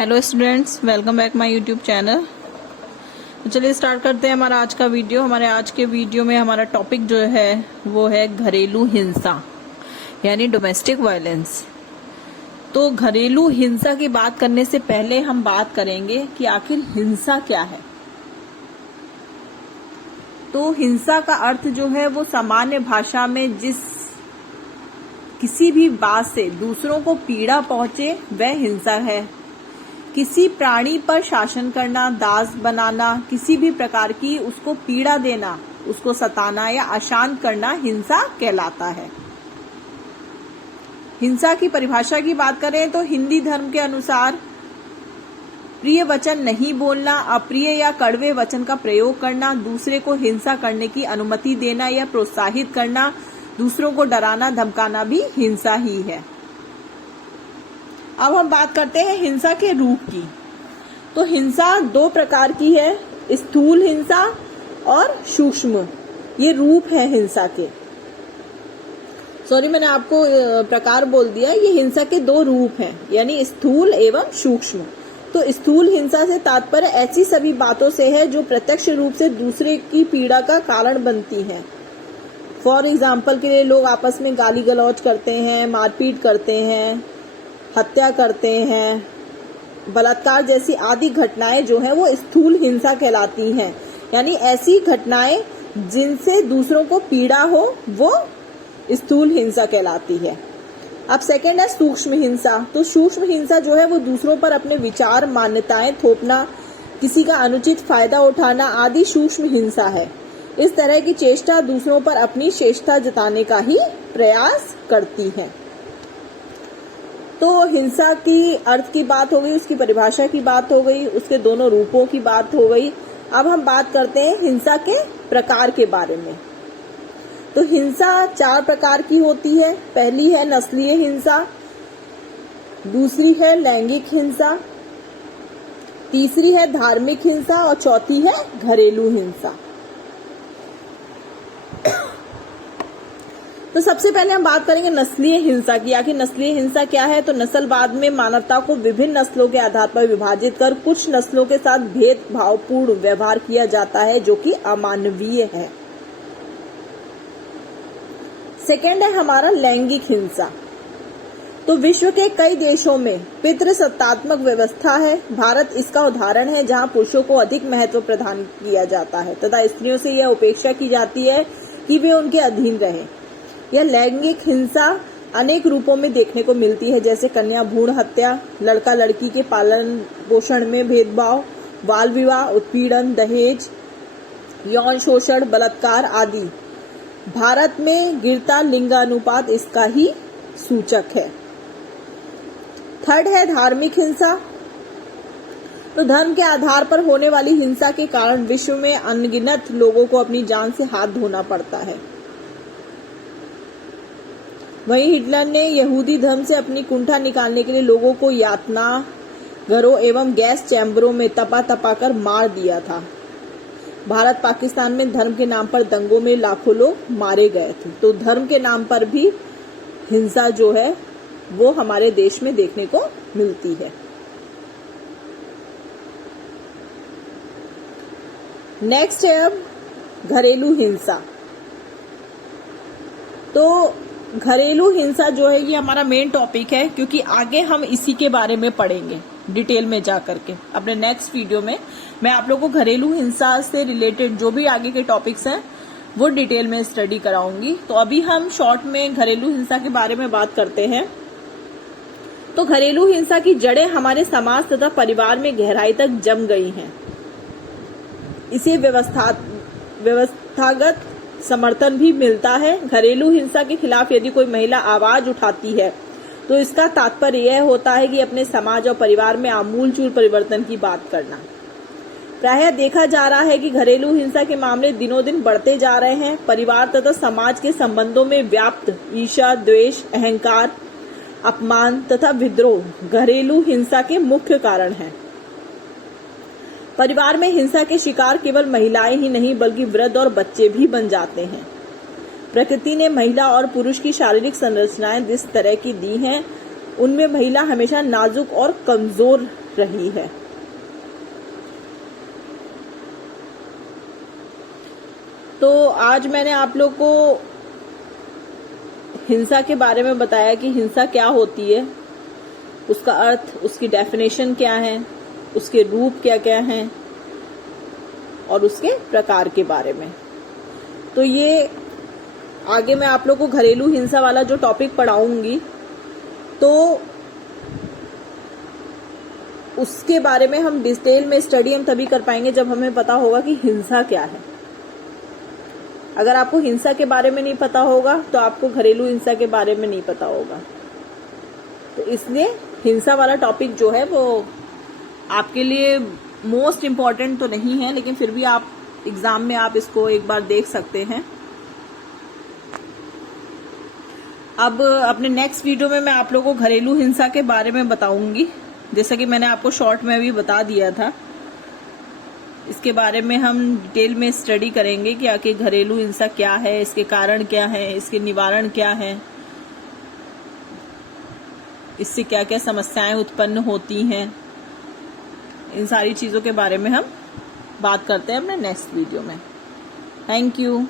Hello students, welcome back my YouTube channel. तो चलिए start करते हैं हमारा आज का वीडियो। हमारे आज के वीडियो में हमारा टॉपिक जो है वो है घरेलू हिंसा यानी डोमेस्टिक वायलेंस। तो घरेलू हिंसा की बात करने से पहले हम बात करेंगे कि आखिर हिंसा क्या है। तो हिंसा का अर्थ जो है वो सामान्य भाषा में किसी भी बात से दूसरों को पीड़ा पहुंचे वह हिंसा है। किसी प्राणी पर शासन करना, दास बनाना, किसी भी प्रकार की उसको पीड़ा देना, उसको सताना या अशांत करना हिंसा कहलाता है। हिंसा की परिभाषा की बात करें तो हिंदी धर्म के अनुसार प्रिय वचन नहीं बोलना, अप्रिय या कड़वे वचन का प्रयोग करना, दूसरे को हिंसा करने की अनुमति देना या प्रोत्साहित करना, दूसरों को डराना धमकाना भी हिंसा ही है। अब हम बात करते हैं हिंसा के रूप की। तो हिंसा दो प्रकार की है, स्थूल हिंसा और सूक्ष्म। ये रूप है हिंसा के। सॉरी, मैंने आपको प्रकार बोल दिया। ये हिंसा के दो रूप हैं, यानी स्थूल एवं सूक्ष्म। तो स्थूल हिंसा से तात्पर्य ऐसी सभी बातों से है जो प्रत्यक्ष रूप से दूसरे की पीड़ा का कारण बनती हैं। फॉर एग्जाम्पल के लिए लोग आपस में गाली गलौज करते हैं, मारपीट करते हैं, हत्या करते हैं, बलात्कार जैसी आदि घटनाएं जो है वो स्थूल हिंसा कहलाती हैं। यानी ऐसी घटनाएं जिनसे दूसरों को पीड़ा हो वो स्थूल हिंसा कहलाती है। अब सेकंड है सूक्ष्म हिंसा। तो सूक्ष्म हिंसा जो है वो दूसरों पर अपने विचार, मान्यताएं थोपना, किसी का अनुचित फायदा उठाना आदि सूक्ष्म हिंसा है। इस तरह की चेष्टा दूसरों पर अपनी श्रेष्ठता जताने का ही प्रयास करती है। तो हिंसा की अर्थ की बात हो गई, उसकी परिभाषा की बात हो गई, उसके दोनों रूपों की बात हो गई। अब हम बात करते हैं हिंसा के प्रकार के बारे में। तो हिंसा 4 प्रकार की होती है। पहली है नस्लीय हिंसा, दूसरी है लैंगिक हिंसा, तीसरी है धार्मिक हिंसा और चौथी है घरेलू हिंसा। तो सबसे पहले हम बात करेंगे नस्लीय हिंसा की। आखिर नस्लीय हिंसा क्या है? तो नस्लवाद में मानवता को विभिन्न नस्लों के आधार पर विभाजित कर कुछ नस्लों के साथ भेदभावपूर्ण व्यवहार किया जाता है जो कि अमानवीय है। सेकेंड है हमारा लैंगिक हिंसा। तो विश्व के कई देशों में पितृसत्तात्मक व्यवस्था है। भारत इसका उदाहरण है, जहां पुरुषों को अधिक महत्व प्रदान किया जाता है तथा स्त्रियों से यह अपेक्षा की जाती है कि वे उनके अधीन रहें। यह लैंगिक हिंसा अनेक रूपों में देखने को मिलती है, जैसे कन्या भ्रूण हत्या, लड़का लड़की के पालन पोषण में भेदभाव, बाल विवाह, उत्पीड़न, दहेज, यौन शोषण, बलात्कार आदि। भारत में गिरता लिंगानुपात इसका ही सूचक है। थर्ड है धार्मिक हिंसा। तो धर्म के आधार पर होने वाली हिंसा के कारण विश्व में अनगिनत लोगों को अपनी जान से हाथ धोना पड़ता है। वहीं हिटलर ने यहूदी धर्म से अपनी कुंठा निकालने के लिए लोगों को यातना घरों एवं गैस चैम्बरों में तपा कर मार दिया था। भारत पाकिस्तान में धर्म के नाम पर दंगों में लाखों लोग मारे गए थे। तो धर्म के नाम पर भी हिंसा जो है वो हमारे देश में देखने को मिलती है। नेक्स्ट है अब घरेलू हिंसा। तो घरेलू हिंसा जो है ये हमारा मेन टॉपिक है, क्योंकि आगे हम इसी के बारे में पढ़ेंगे डिटेल में जा करके। अपने नेक्स्ट वीडियो में मैं आप लोगों को घरेलू हिंसा से रिलेटेड जो भी आगे के टॉपिक्स हैं वो डिटेल में स्टडी कराऊंगी। तो अभी हम शॉर्ट में घरेलू हिंसा के बारे में बात करते हैं। तो घरेलू हिंसा की जड़ें हमारे समाज तथा परिवार में गहराई तक जम गई हैं। इसे व्यवस्थागत समर्थन भी मिलता है। घरेलू हिंसा के खिलाफ यदि कोई महिला आवाज उठाती है तो इसका तात्पर्य यह होता है कि अपने समाज और परिवार में आमूलचूल परिवर्तन की बात करना। प्रायः देखा जा रहा है कि घरेलू हिंसा के मामले दिनों दिन बढ़ते जा रहे हैं। परिवार तथा समाज के संबंधों में व्याप्त ईर्ष्या, द्वेष, अहंकार, अपमान तथा विद्रोह घरेलू हिंसा के मुख्य कारण हैं। परिवार में हिंसा के शिकार केवल महिलाएं ही नहीं बल्कि वृद्ध और बच्चे भी बन जाते हैं। प्रकृति ने महिला और पुरुष की शारीरिक संरचनाएं जिस तरह की दी हैं उनमें महिला हमेशा नाजुक और कमजोर रही है। तो आज मैंने आप लोग को हिंसा के बारे में बताया कि हिंसा क्या होती है, उसका अर्थ, उसकी डेफिनेशन क्या है, उसके रूप क्या क्या हैं और उसके प्रकार के बारे में। तो ये आगे मैं आप लोग को घरेलू हिंसा वाला जो टॉपिक पढ़ाऊंगी तो उसके बारे में हम डिटेल में स्टडी हम तभी कर पाएंगे जब हमें पता होगा कि हिंसा क्या है। अगर आपको हिंसा के बारे में नहीं पता होगा तो आपको घरेलू हिंसा के बारे में नहीं पता होगा। तो इसलिए हिंसा वाला टॉपिक जो है वो आपके लिए मोस्ट इम्पॉर्टेंट तो नहीं है, लेकिन फिर भी आप एग्जाम में आप इसको एक बार देख सकते हैं। अब अपने नेक्स्ट वीडियो में मैं आप लोगों को घरेलू हिंसा के बारे में बताऊंगी, जैसा कि मैंने आपको शॉर्ट में भी बता दिया था। इसके बारे में हम डिटेल में स्टडी करेंगे कि आखिर घरेलू हिंसा क्या है, इसके कारण क्या है, इसके निवारण क्या है, इससे क्या क्या समस्याएं उत्पन्न होती हैं। इन सारी चीजों के बारे में हम बात करते हैं अपने नेक्स्ट वीडियो में। Thank you.